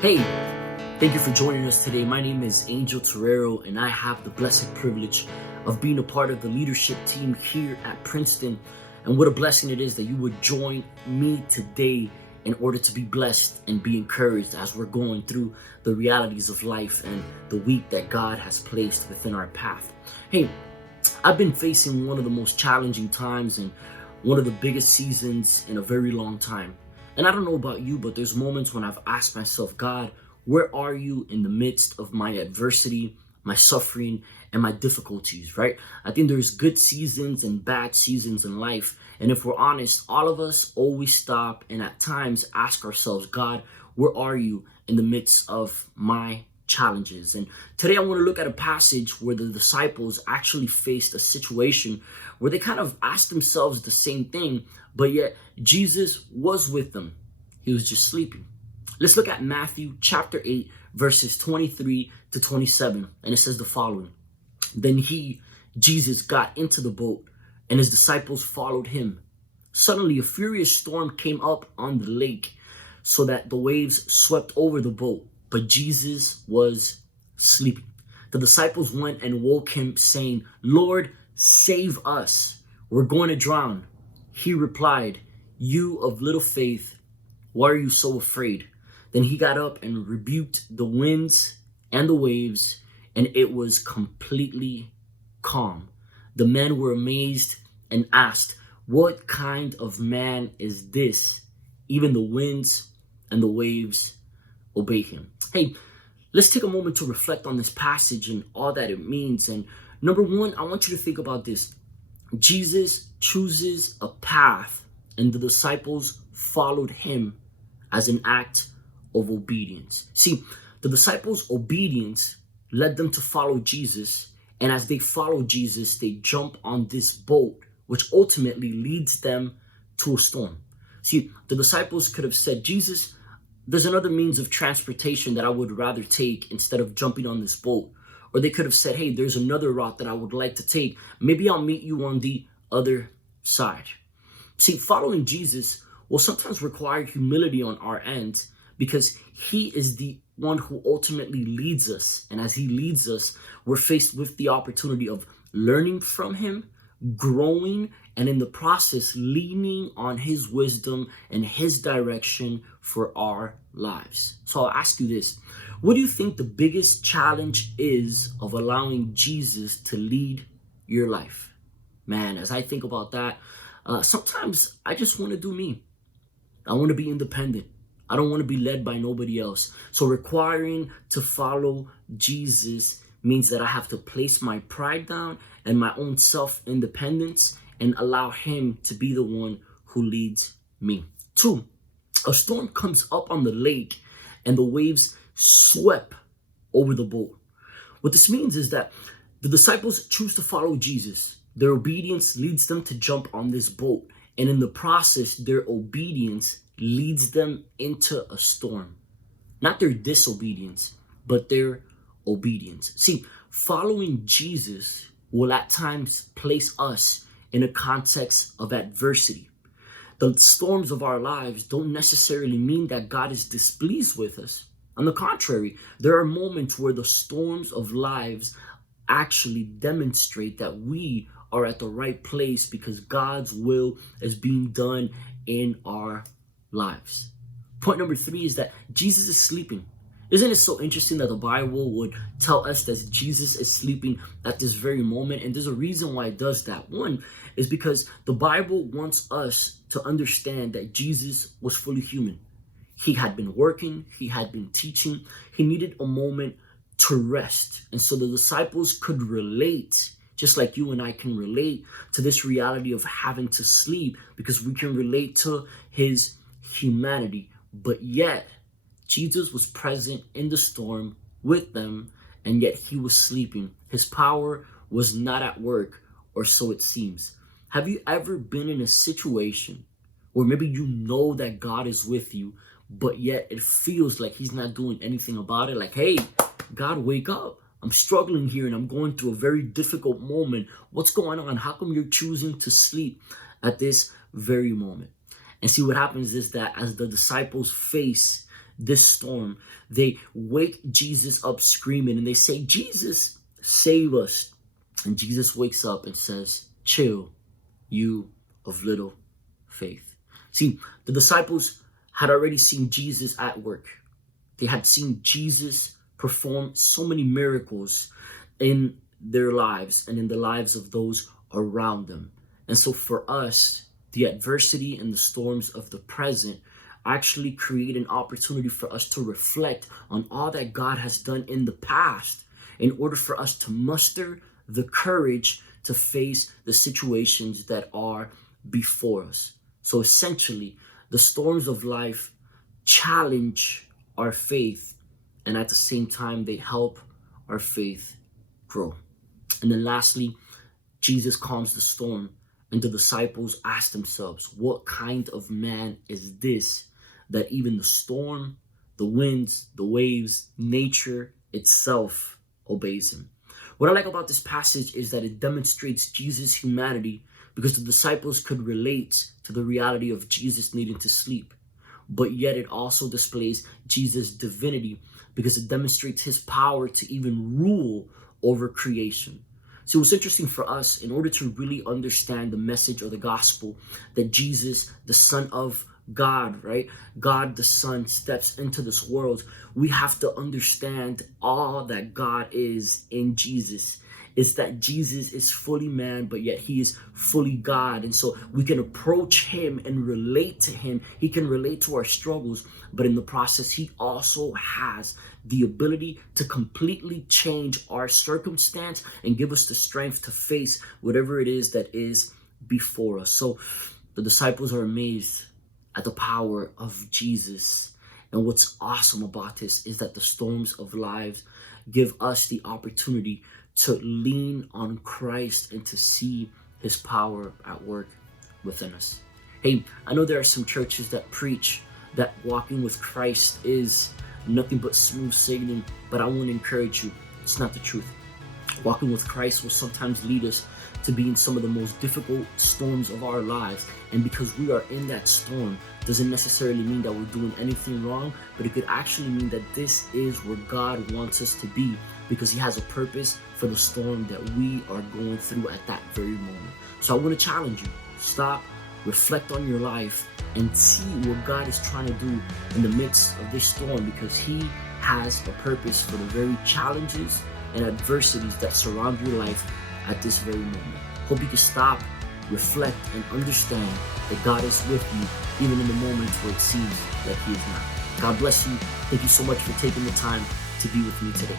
Hey, thank you for joining us today. My name is Angel Terrero, and I have the blessed privilege of being a part of the leadership team here at Princeton. And what a blessing it is that you would join me today in order to be blessed and be encouraged as we're going through the realities of life and the week that God has placed within our path. Hey, I've been facing one of the most challenging times and one of the biggest seasons in a very long time. And I don't know about you, but there's moments when I've asked myself, God, where are you in the midst of my adversity, my suffering, and my difficulties, right? I think there's good seasons and bad seasons in life. And if we're honest, all of us always stop and at times ask ourselves, God, where are you in the midst of my challenges? And today I want to look at a passage where the disciples actually faced a situation where they kind of asked themselves the same thing, but yet Jesus was with them. He was just sleeping. Let's look at Matthew chapter 8, verses 23 to 27. And it says the following. Then Jesus, got into the boat and his disciples followed him. Suddenly a furious storm came up on the lake so that the waves swept over the boat, but Jesus was sleeping. The disciples went and woke him, saying, Lord, save us. We're going to drown. He replied, You of little faith, why are you so afraid? Then he got up and rebuked the winds and the waves, and it was completely calm. The men were amazed and asked, What kind of man is this? Even the winds and the waves obey him. Hey, let's take a moment to reflect on this passage and all that it means. And number one, I want you to think about this. Jesus chooses a path, and the disciples followed him as an act of obedience. See, the disciples' obedience led them to follow Jesus, and as they follow Jesus, they jump on this boat, which ultimately leads them to a storm. See, the disciples could have said, Jesus, there's another means of transportation that I would rather take instead of jumping on this boat. Or they could have said, hey, there's another route that I would like to take. Maybe I'll meet you on the other side. See, following Jesus will sometimes require humility on our end because he is the one who ultimately leads us. And as he leads us, we're faced with the opportunity of learning from him, growing, and in the process, leaning on his wisdom and his direction for our lives. So I'll ask you this. What do you think the biggest challenge is of allowing Jesus to lead your life? Man, as I think about that, sometimes I just want to do me. I want to be independent. I don't want to be led by nobody else. So requiring to follow Jesus means that I have to place my pride down and my own self-independence and allow him to be the one who leads me. Two, a storm comes up on the lake and the waves swept over the boat. What this means is that the disciples choose to follow Jesus. Their obedience leads them to jump on this boat. And in the process, their obedience leads them into a storm. Not their disobedience, but their obedience. See, following Jesus will at times place us in a context of adversity. The storms of our lives don't necessarily mean that God is displeased with us. On the contrary, there are moments where the storms of lives actually demonstrate that we are at the right place because God's will is being done in our lives. Point number three is that Jesus is sleeping. Isn't it so interesting that the Bible would tell us that Jesus is sleeping at this very moment? And there's a reason why it does that. One is because the Bible wants us to understand that Jesus was fully human. He had been working, he had been teaching, he needed a moment to rest. And so the disciples could relate, just like you and I can relate to this reality of having to sleep because we can relate to his humanity. But yet, Jesus was present in the storm with them, and yet he was sleeping. His power was not at work, or so it seems. Have you ever been in a situation where maybe you know that God is with you, but yet it feels like he's not doing anything about it? Like, hey, God, wake up. I'm struggling here and I'm going through a very difficult moment. What's going on? How come you're choosing to sleep at this very moment? And see, what happens is that as the disciples face this storm, they wake Jesus up screaming and they say, Jesus, save us. And Jesus wakes up and says, chill, you of little faith. See, the disciples had already seen Jesus at work. They had seen Jesus perform so many miracles in their lives and in the lives of those around them. And so for us, the adversity and the storms of the present actually create an opportunity for us to reflect on all that God has done in the past in order for us to muster the courage to face the situations that are before us. So essentially, the storms of life challenge our faith, and at the same time, they help our faith grow. And then lastly, Jesus calms the storm, and the disciples ask themselves, what kind of man is this that even the storm, the winds, the waves, nature itself obeys him? What I like about this passage is that it demonstrates Jesus' humanity because the disciples could relate to the reality of Jesus needing to sleep. But yet it also displays Jesus' divinity because it demonstrates his power to even rule over creation. So what's interesting for us, in order to really understand the message of the gospel, that Jesus, the Son of God, right? God the Son steps into this world. We have to understand all that God is in Jesus. Is that Jesus is fully man, but yet he is fully God. And so we can approach him and relate to him. He can relate to our struggles, but in the process, he also has the ability to completely change our circumstance and give us the strength to face whatever it is that is before us. So the disciples are amazed at the power of Jesus. And what's awesome about this is that the storms of lives give us the opportunity to lean on Christ and to see his power at work within us. Hey, I know there are some churches that preach that walking with Christ is nothing but smooth sailing, but I want to encourage you, it's not the truth. Walking with Christ will sometimes lead us to be in some of the most difficult storms of our lives. And because we are in that storm, doesn't necessarily mean that we're doing anything wrong, but it could actually mean that this is where God wants us to be, because he has a purpose for the storm that we are going through at that very moment. So I want to challenge you, stop, reflect on your life, and see what God is trying to do in the midst of this storm, because he has a purpose for the very challenges and adversities that surround your life at this very moment. Hope you can stop, reflect, and understand that God is with you even in the moments where it seems that he is not. God bless you. Thank you so much for taking the time to be with me today.